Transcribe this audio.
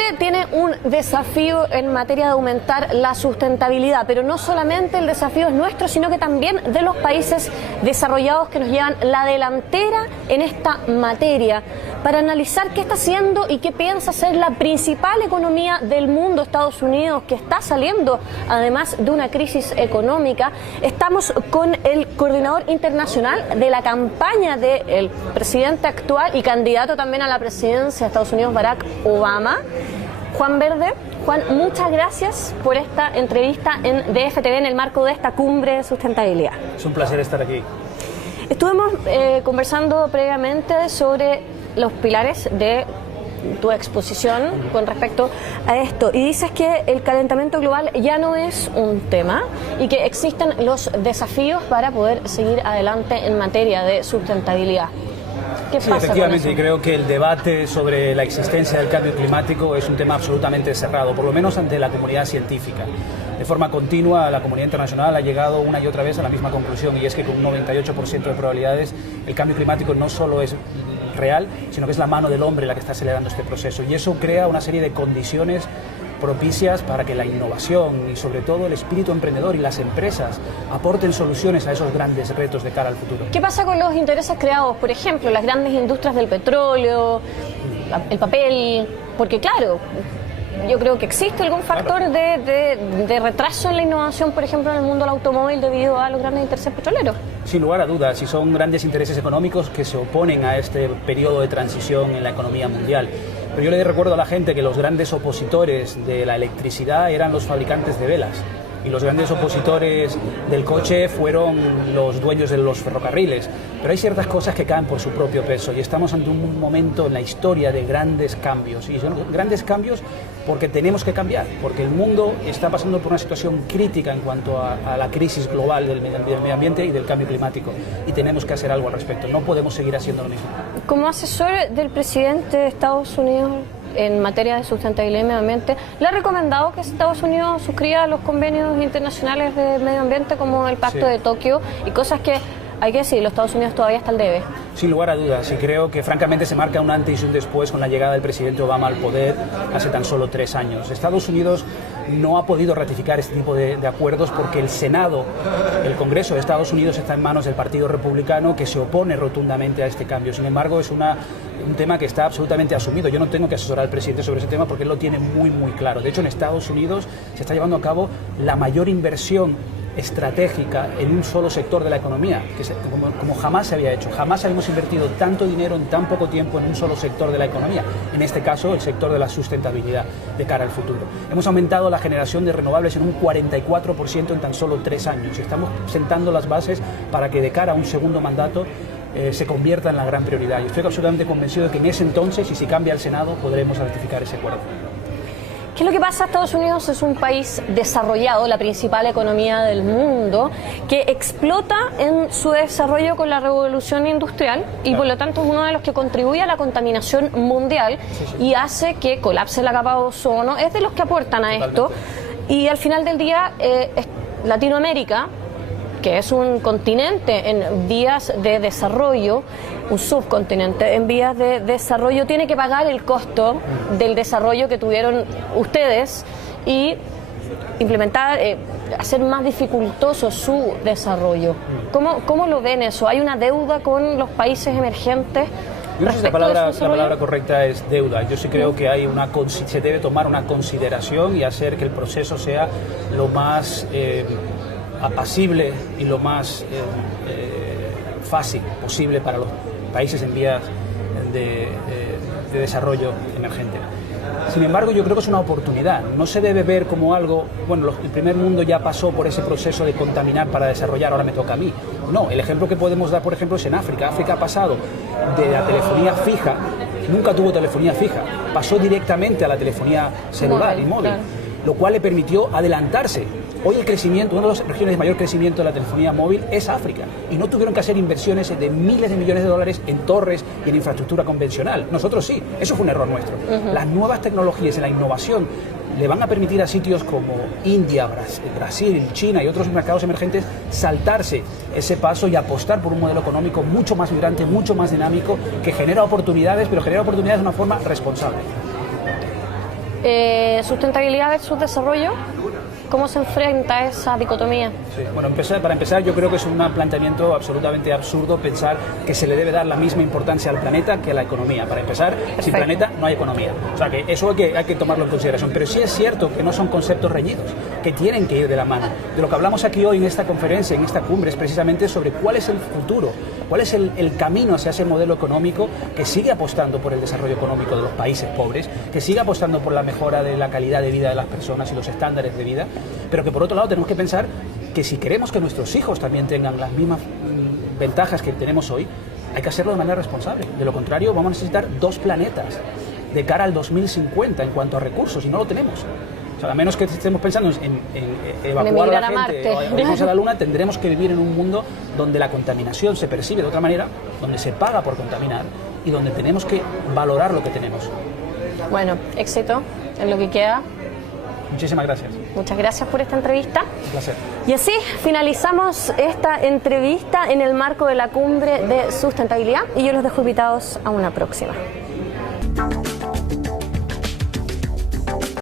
Chile tiene un desafío en materia de aumentar la sustentabilidad, pero no solamente el desafío es nuestro, sino que también de los países desarrollados que nos llevan la delantera en esta materia. Para analizar qué está haciendo y qué piensa ser la principal economía del mundo, Estados Unidos, que está saliendo además de una crisis económica, estamos con el coordinador internacional de la campaña del presidente actual y candidato también a la presidencia de Estados Unidos, Barack Obama, Juan Verde. Juan, muchas gracias por esta entrevista en DFTV en el marco de esta cumbre de sustentabilidad. Es un placer estar aquí. Estuvimos conversando previamente sobre los pilares de tu exposición con respecto a esto, y dices que el calentamiento global ya no es un tema y que existen los desafíos para poder seguir adelante en materia de sustentabilidad. ¿Qué pasa? Efectivamente, y creo que el debate sobre la existencia del cambio climático es un tema absolutamente cerrado, por lo menos ante la comunidad científica. De forma continua, la comunidad internacional ha llegado una y otra vez a la misma conclusión, y es que con un 98% de probabilidades el cambio climático no solo es real, sino que es la mano del hombre la que está acelerando este proceso, y eso crea una serie de condiciones propicias para que la innovación y sobre todo el espíritu emprendedor y las empresas aporten soluciones a esos grandes retos de cara al futuro. ¿Qué pasa con los intereses creados, por ejemplo, las grandes industrias del petróleo, el papel? Porque claro, yo creo que existe algún factor de retraso en la innovación, por ejemplo, en el mundo del automóvil debido a los grandes intereses petroleros. Sin lugar a dudas, y son grandes intereses económicos que se oponen a este periodo de transición en la economía mundial. Pero yo le recuerdo a la gente que los grandes opositores de la electricidad eran los fabricantes de velas, y los grandes opositores del coche fueron los dueños de los ferrocarriles. Pero hay ciertas cosas que caen por su propio peso, y estamos ante un momento en la historia de grandes cambios, y son grandes cambios porque tenemos que cambiar, porque el mundo está pasando por una situación crítica en cuanto a la crisis global del medio ambiente y del cambio climático, y tenemos que hacer algo al respecto. No podemos seguir haciendo lo mismo. Como asesor del presidente de Estados Unidos en materia de sustentabilidad y medio ambiente, ¿le ha recomendado que Estados Unidos suscriba los convenios internacionales de medio ambiente como el Pacto de Tokio y cosas que, hay que decir, los Estados Unidos todavía está al debe? Sin lugar a dudas, y creo que francamente se marca un antes y un después con la llegada del presidente Obama al poder hace tan solo 3 años. Estados Unidos no ha podido ratificar este tipo de acuerdos porque el Senado, el Congreso de Estados Unidos está en manos del Partido Republicano, que se opone rotundamente a este cambio. Sin embargo, es un tema que está absolutamente asumido. Yo no tengo que asesorar al presidente sobre ese tema porque él lo tiene muy, muy claro. De hecho, en Estados Unidos se está llevando a cabo la mayor inversión estratégica en un solo sector de la economía, como jamás se había hecho. Jamás habíamos invertido tanto dinero en tan poco tiempo en un solo sector de la economía, en este caso el sector de la sustentabilidad de cara al futuro. Hemos aumentado la generación de renovables en un 44% en tan solo 3 años. Estamos sentando las bases para que de cara a un segundo mandato se convierta en la gran prioridad. Y estoy absolutamente convencido de que en ese entonces, y si cambia el Senado, podremos ratificar ese acuerdo. ¿Qué es lo que pasa? Estados Unidos es un país desarrollado, la principal economía del mundo, que explota en su desarrollo con la revolución industrial y por lo tanto es uno de los que contribuye a la contaminación mundial y hace que colapse la capa de ozono. Es de los que aportan a esto, y al final del día Latinoamérica, que es un continente en vías de desarrollo, un subcontinente en vías de desarrollo, tiene que pagar el costo del desarrollo que tuvieron ustedes y implementar, hacer más dificultoso su desarrollo. ¿Cómo lo ven eso? ¿Hay una deuda con los países emergentes? Yo creo que la palabra correcta es deuda. Yo sí creo que se debe tomar una consideración y hacer que el proceso sea lo más apacible y lo más fácil posible para los países en vías de desarrollo emergente. Sin embargo, yo creo que es una oportunidad. No se debe ver como algo, bueno, el primer mundo ya pasó por ese proceso de contaminar para desarrollar, ahora me toca a mí. No, el ejemplo que podemos dar, por ejemplo, es en África. África ha pasado de la telefonía fija, nunca tuvo telefonía fija, pasó directamente a la telefonía celular y móvil, claro, lo cual le permitió adelantarse. Hoy el crecimiento, una de las regiones de mayor crecimiento de la telefonía móvil es África, y no tuvieron que hacer inversiones de miles de millones de dólares en torres y en infraestructura convencional. Nosotros sí, eso fue un error nuestro. Las nuevas tecnologías y la innovación le van a permitir a sitios como India, Brasil, China y otros mercados emergentes saltarse ese paso y apostar por un modelo económico mucho más vibrante, mucho más dinámico, que genera oportunidades, pero genera oportunidades de una forma responsable. Sustentabilidad versus desarrollo, ¿cómo se enfrenta esa dicotomía? Sí. Bueno, para empezar, yo creo que es un planteamiento absolutamente absurdo pensar que se le debe dar la misma importancia al planeta que a la economía. Para empezar, sin planeta no hay economía. O sea, que eso hay que tomarlo en consideración. Pero sí es cierto que no son conceptos reñidos, que tienen que ir de la mano. De lo que hablamos aquí hoy en esta conferencia, en esta cumbre, es precisamente sobre cuál es el futuro, cuál es el camino hacia ese modelo económico que sigue apostando por el desarrollo económico de los países pobres, que sigue apostando por la mejora de la calidad de vida de las personas y los estándares de vida, pero que por otro lado tenemos que pensar que si queremos que nuestros hijos también tengan las mismas ventajas que tenemos hoy, hay que hacerlo de manera responsable. De lo contrario, vamos a necesitar 2 planetas de cara al 2050 en cuanto a recursos, y no lo tenemos. O sea, a menos que estemos pensando en evacuar a la gente o irnos a la Luna, tendremos que vivir en un mundo donde la contaminación se percibe de otra manera, donde se paga por contaminar y donde tenemos que valorar lo que tenemos. Bueno, éxito en lo que queda. Muchísimas gracias. Muchas gracias por esta entrevista. Un placer. Y así finalizamos esta entrevista en el marco de la Cumbre de Sustentabilidad y yo los dejo invitados a una próxima.